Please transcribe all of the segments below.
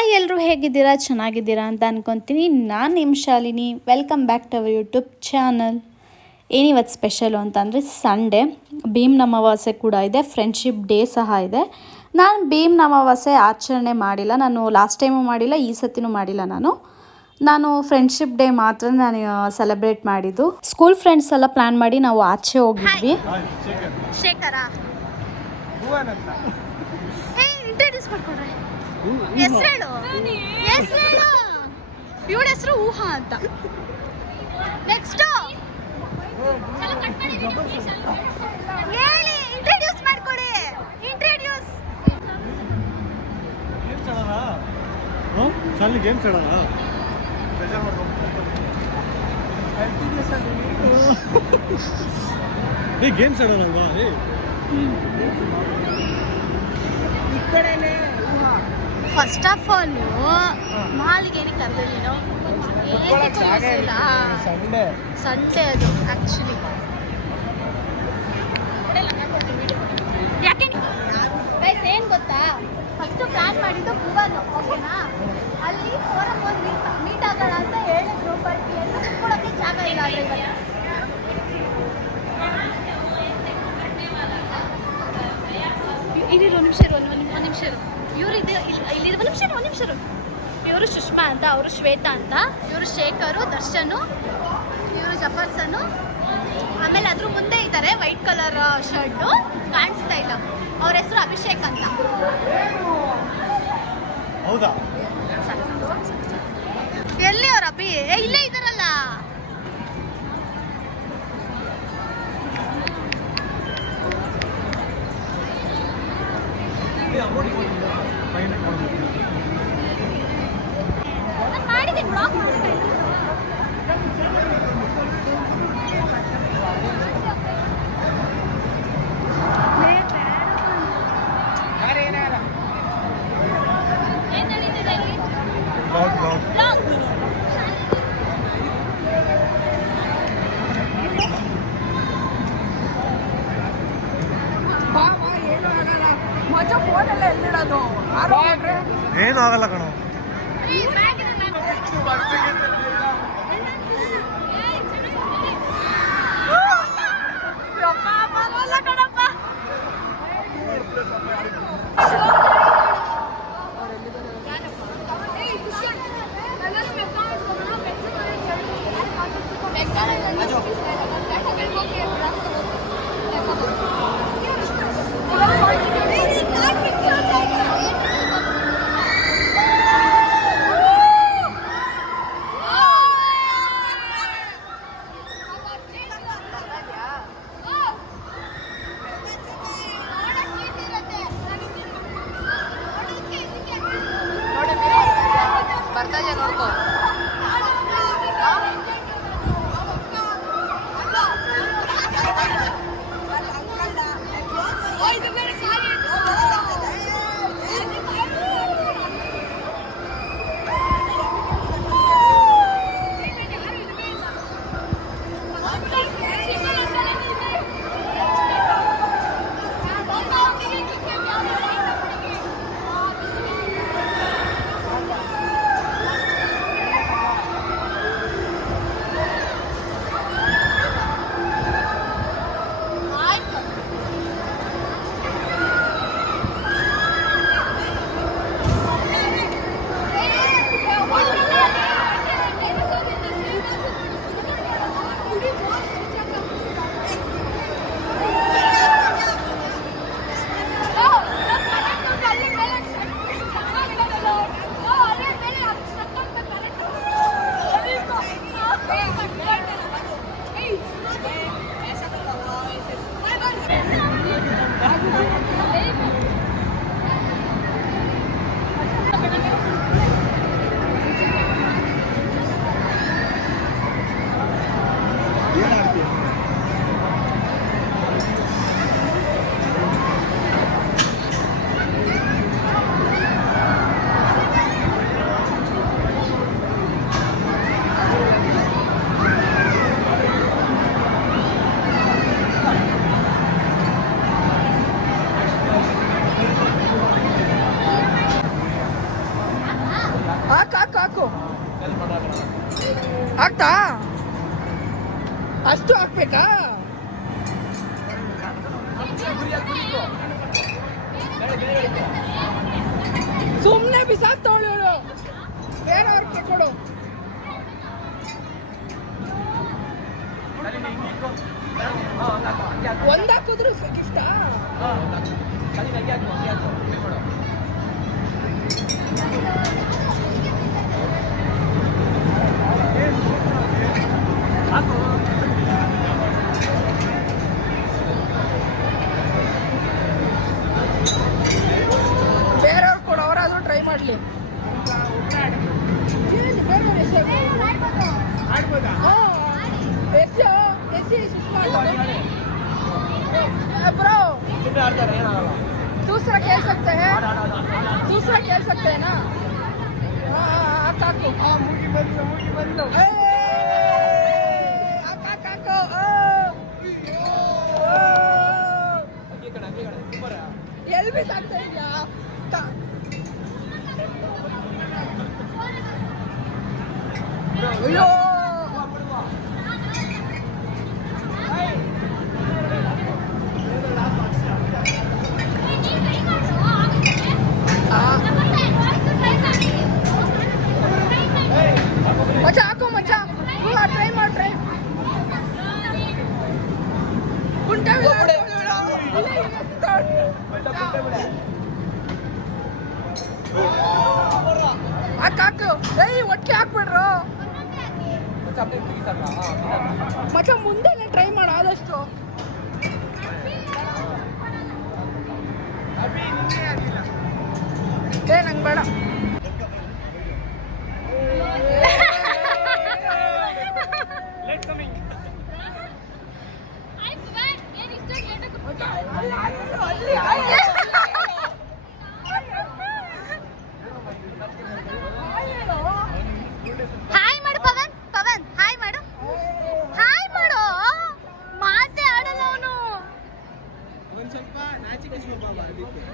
Hi ಎಲ್ಲರೂ ಹೇಗಿದ್ದೀರಾ, ಚೆನ್ನಾಗಿದ್ದೀರಾ ಅಂತ ಅಂದ್ಕೊತೀನಿ. ನಾನು ನಿಮ್ಮ Shalini. Welcome back to our YouTube channel. ಏನಿವತ್ತು ಸ್ಪೆಷಲು ಅಂತಂದರೆ ಸಂಡೇ, ಭೀಮ್ನ ಅಮಾವಾಸ್ಯೆ ಕೂಡ ಇದೆ, ಫ್ರೆಂಡ್ಶಿಪ್ ಡೇ ಸಹ ಇದೆ. ನಾನು ಭೀಮ್ನ ಅಮಾವಾಸ್ಯೆ ಆಚರಣೆ ಮಾಡಿಲ್ಲ, ನಾನು ಲಾಸ್ಟ್ ಟೈಮು ಮಾಡಿಲ್ಲ, ಈ ಸತಿನೂ ಮಾಡಿಲ್ಲ. ನಾನು ಫ್ರೆಂಡ್ಶಿಪ್ ಡೇ ಮಾತ್ರ ನಾನು ಸೆಲೆಬ್ರೇಟ್ ಮಾಡಿದ್ದು. ಸ್ಕೂಲ್ ಫ್ರೆಂಡ್ಸ್ ಎಲ್ಲ ಪ್ಲ್ಯಾನ್ ಮಾಡಿ ನಾವು ಆಚೆ ಹೋಗಿದ್ವಿ. ಶೇಖರಾ ಹೆಸರು ಇವಳ ಹೆಸರು ಊಹಾ ಅಂತ. ನೆಕ್ಸ್ಟ್ ಹೇಳಿ, ಇಂಟ್ರೊಡ್ಯೂಸ್ ಮಾಡ್ಕೊಡಿ. ಇಂಟ್ರೊಡ್ಯೂಸ್ ಗೇಮ್ಸ್ ಆಡೋಣ. ಗೇಮ್ಸ್ ಆಡೋಣಲ್ವಾ? ಫಸ್ಟ್ ಆಫ್ ಆಲ್ ಮಾಲಿಗೆ ಏನಕ್ಕೆ ಕರೆದಿಲ್ಲ? ಸಂಡೇ ಅದು ಆಕ್ಚುಲಿ. ಯಾಕೆ ಏನ್ ಗೊತ್ತಾ, ಫಸ್ಟ್ ಪ್ಲಾನ್ ಮಾಡಿದ್ದು ಭುವನು, ಓಕೆನಾ? ಅಲ್ಲಿ ಫೋರಮ್ ಒಂದು ಮೀಟ್ ಆಗೋಣ ಅಂತ ಹೇಳಿದ್ರು, ಬಟ್ ಎಲ್ಲ ಕುತ್ಕೊಳ್ಳೋಕ್ಕೆ ಜಾಗ ಇಲ್ಲ. ಆದರೆ ಇವರು ನಿಮಿಷ ಇಲ್ಲಿರುವ ನಿಮಿಷ ಇವರು ಸುಷ್ಮಾ ಅಂತ, ಅವರು ಶ್ವೇತಾ ಅಂತ, ಇವರು ಶೇಖರು, ದರ್ಶನು, ಇವರು ಜಫರ್ಸನು. ಆಮೇಲೆ ಅದ್ರ ಮುಂದೆ ಇದ್ದಾರೆ ವೈಟ್ ಕಲರ್ ಶರ್ಟು, ಕಾಣಿಸ್ತಾ ಇಲ್ಲ, ಅವ್ರ ಹೆಸರು ಅಭಿಷೇಕ್ ಅಂತ. ಹೌದಾ? ಎಲ್ಲಿ ಅವ್ರ ಅಭಿ? ಇಲ್ಲೇ ಇದ್ದಾರಲ್ಲ. ಮಾಡಿದ್ದೀನಿ ಬ್ಲಾಗ್ ಮಾಡ್ತಾ ಇದ್ದೀನಿ. ಏನ್ ನಡೀತಿದೆ ಇಲ್ಲಿ? ಬ್ಲಾಗ್. ಏನು ಆಗಲ್ಲ ಕಣೋ. ಸಾಕು. ಆಗ್ತಾ ಅಷ್ಟು ಹಾಕ್ಬೇಕಾ? ಸುಮ್ಮನೆ ಬಿಸಾಕ್ ತಗೊಳ್ಳೋಳು, ಬೇರೆಯವ್ರಿಗೆ ಕೊಡು. ಒಂದ್ ಹಾಕಿದ್ರು ಗಿಫ್ಟಾ? ಬೇರೆಯವ್ರು ಕೊಡು, ಅವರಾದ್ರೂ ಟ್ರೈ ಮಾಡ್ಲಿ. ब्रो दूसरा खेल सकते हैं, दूसरा खेल सकते हैं ना? ಎಲ್ಲಿ ಬಿಸಾಕ್ತಾ ಇದೆಯಾ? ಅಯ್ಯೋ ಮಚ್ಚ ಹಾಕೋ ಮಚ್ಚ, ಟ್ರೈ ಮಾಡಿ ಟ್ರೈ. ಕುಂಟೆ ಹಾಕು. ಏಯ್ ಒಟ್ಟಿಗೆ ಹಾಕ್ಬಿಡ್ರು ಮಚ್ಚ, ಮುಂದೆನೆ ಟ್ರೈ ಮಾಡು ಆದಷ್ಟು. ನಂಗೆ ಬೇಡ. ಹಾಯ್ ಮಾಡು ಪವನ್, ಪವನ್ ಹಾಯ್ ಮಾಡು, ಹಾಯ್ ಮಾಡು. ಮಾತೇ ಆಡಲ್ಲ ಅವನು. ಒಂದ್ ಸ್ವಲ್ಪ ನಾಚಿಕೆ ಸ್ವಭಾವ ಅದಕ್ಕೆ.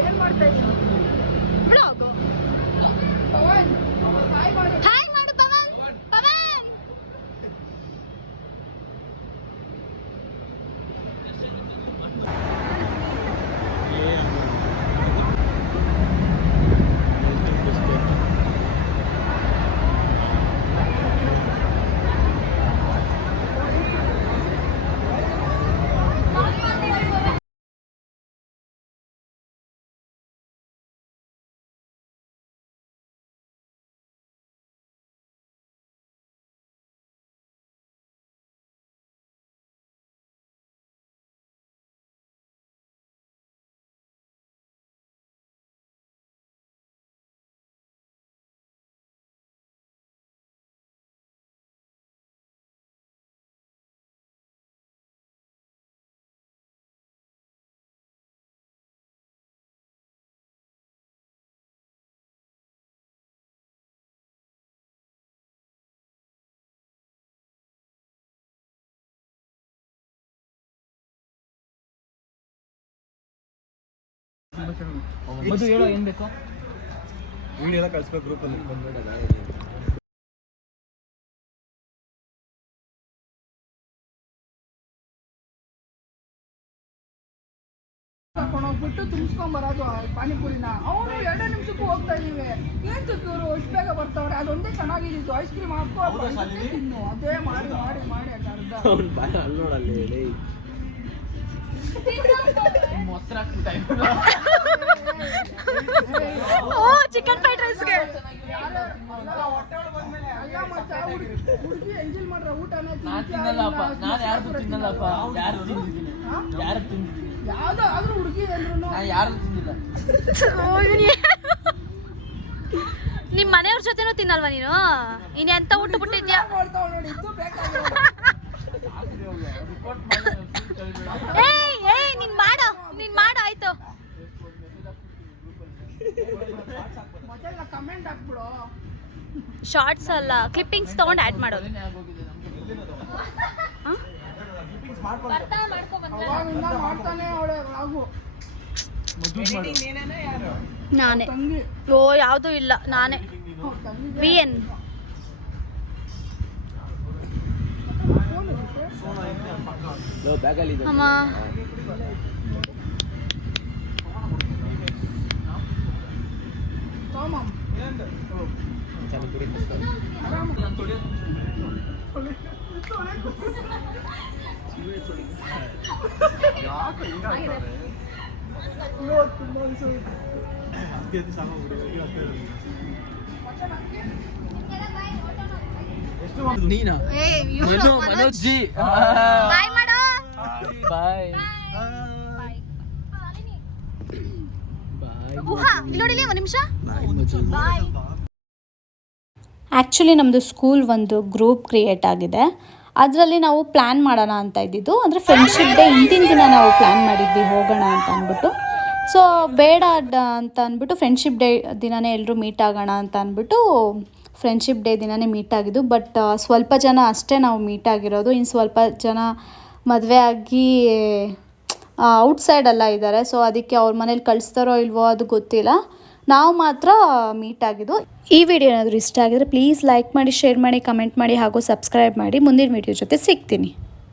ಏನ್ ಮಾಡ್ತಾ ಇದ್ದೀನಿ? ಬ್ಲಾಗ್ ಪವನ್ ಹಾಯ್ ಮಾಡು. ಹಾಯ್ ಮಾಡು ಪವನ್, ಪವನ್. ಮಧು ಹೇಳೋ ಏನ್ ಬೇಕು? ವಿಡಿಯೋ ಎಲ್ಲ ಕಳಿಸ್ಬೇಕು ಗ್ರೂಪಲ್ಲಿ. ಕರ್ಕೊಂಡೋಗ್ಬಿಟ್ಟು ತುಂಬಿಸ್ಕೊಂಡ್ ಬರೋದು ಪಾನಿಪುರಿನ. ಅವನು 2 ನಿಮಿಷಕ್ಕೂ ಹೋಗ್ತಾ ಇದೀವಿ. ಏನ್ ಇವರು ಇಷ್ಟು ಬೇಗ ಬರ್ತಾವ್ರೆ? ಅದೊಂದೇ ಚೆನ್ನಾಗಿದ್ದು. ಐಸ್ ಕ್ರೀಮ್ ಹಾಕೋ ತಿನ್ನು, ಅದೇ ಮಾಡಿ ಮಾಡಿ ಮಾಡಿ ಅದು ಅರ್ಧ. ಅಲ್ಲೋಡಲ್ಲಿ ಮೊಸರು ಹಾಕ್ಬಿಟ್ಟ. ಓ ಚಿಕನ್ ಫ್ರೈಡ್ ರೈಸ್ಗೆ ಹುಡುಗಿ ಎಂಜಾಯ್ ಮಾಡ್ರ ಊಟನ. ನಾನ್ ತಿನ್ನಲ್ಲಪ್ಪ, ನಾನು ಯಾರ್ದು ತಿನ್ನಲ್ಲಪ್ಪ. ಯಾರು ತಿಂದಿದ್ದೀನಿ, ಯಾರು ತಿಂದಿದ್ದೀನಿ? ಯಾವ್ದೋ ಆದ್ರೂ ಹುಡುಗಿ ಅಂದ್ರು ನಾನು ಯಾರು ತಿಂದಿಲ್ಲ. ನಿಮ್ ಮನೆಯವ್ರ ಜೊತೆನೂ ತಿನ್ನಲ್ವಾ ನೀನು? ಇನ್ ಎಂತ ಊಟ ಬಿಟ್ಟಿದ್ಯಾ? ನೋಡ್ತಾವ್ ನೋಡಿ, ಇದು ಬೇಕಾಗಿಲ್ಲ. ಏಯ್ ಏಯ್ ನೀನ್ ಮಾಡು ಆಯ್ತು. ಮೊದಲ ಕಮೆಂಟ್ ಹಾಕ್ಬಿಡು. ಶಾರ್ಟ್ಸ್ ಅಲ್ಲ, ಕ್ಲಿಪ್ಪಿಂಗ್ಸ್ ತೊಗೊಂಡು ಆ್ಯಡ್ ಮಾಡೋದು. ಅವಾಗಿಂದ ಮಾಡ್ತಾನೆ ಅವಳೆ ರಾಗು ನಾನೇ. ತಂಗಿ ಓ ಯಾವುದೂ ಇಲ್ಲ, ನಾನೇ. ತಂಗಿಗೆ VN ಅಮ್ಮ. ತೋಮಮ್ ನೀನಾ ಏ ಇವ್ರು ಮನೋಜ್ ಜಿ ಬಾಯ್ ಮಾಡು. ಬಾಯ್ ಗುಹಾ ಇಲ್ಲಿ ನೋಡಿಲಿ ಒಂದು ನಿಮಿಷ. ಬಾಯ್. ಆ್ಯಕ್ಚುಲಿ ನಮ್ಮದು ಸ್ಕೂಲ್ ಒಂದು ಗ್ರೂಪ್ ಕ್ರಿಯೇಟ್ ಆಗಿದೆ. ಅದರಲ್ಲಿ ನಾವು ಪ್ಲ್ಯಾನ್ ಮಾಡೋಣ ಅಂತ ಇದ್ದಿದ್ದು, ಅಂದರೆ ಫ್ರೆಂಡ್ಶಿಪ್ ಡೇ ಹಿಂದಿನ ದಿನ ನಾವು ಪ್ಲ್ಯಾನ್ ಮಾಡಿದ್ವಿ ಹೋಗೋಣ ಅಂತ ಅಂದ್ಬಿಟ್ಟು. ಸೊ ಬೇಡ ಅಂತ ಅಂದ್ಬಿಟ್ಟು ಫ್ರೆಂಡ್ಶಿಪ್ ಡೇ ದಿನವೇ ಎಲ್ಲರೂ ಮೀಟ್ ಆಗೋಣ ಅಂತ ಅಂದ್ಬಿಟ್ಟು ಫ್ರೆಂಡ್ಶಿಪ್ ಡೇ ದಿನವೇ ಮೀಟ್ ಆಗಿದ್ದು. ಬಟ್ ಸ್ವಲ್ಪ ಜನ ಅಷ್ಟೇ ನಾವು ಮೀಟ್ ಆಗಿರೋದು. ಇನ್ನು ಸ್ವಲ್ಪ ಜನ ಮದುವೆ ಆಗಿ ಔಟ್ಸೈಡೆಲ್ಲ ಇದ್ದಾರೆ. ಸೊ ಅದಕ್ಕೆ ಅವ್ರ ಮನೇಲಿ ಕಳಿಸ್ತಾರೋ ಇಲ್ವೋ ಅದು ಗೊತ್ತಿಲ್ಲ. ನಾವು ಮಾತ್ರ ಮೀಟ್ ಆಗಿದ್ದು. ಈ ವಿಡಿಯೋ ಏನಾದರೂ ಇಷ್ಟ ಆಗಿದ್ರೆ ಪ್ಲೀಸ್ ಲೈಕ್ ಮಾಡಿ, ಶೇರ್ ಮಾಡಿ, ಕಮೆಂಟ್ ಮಾಡಿ ಹಾಗೂ ಸಬ್ಸ್ಕ್ರೈಬ್ ಮಾಡಿ. ಮುಂದಿನ ವಿಡಿಯೋ ಜೊತೆ ಸಿಗ್ತೀನಿ.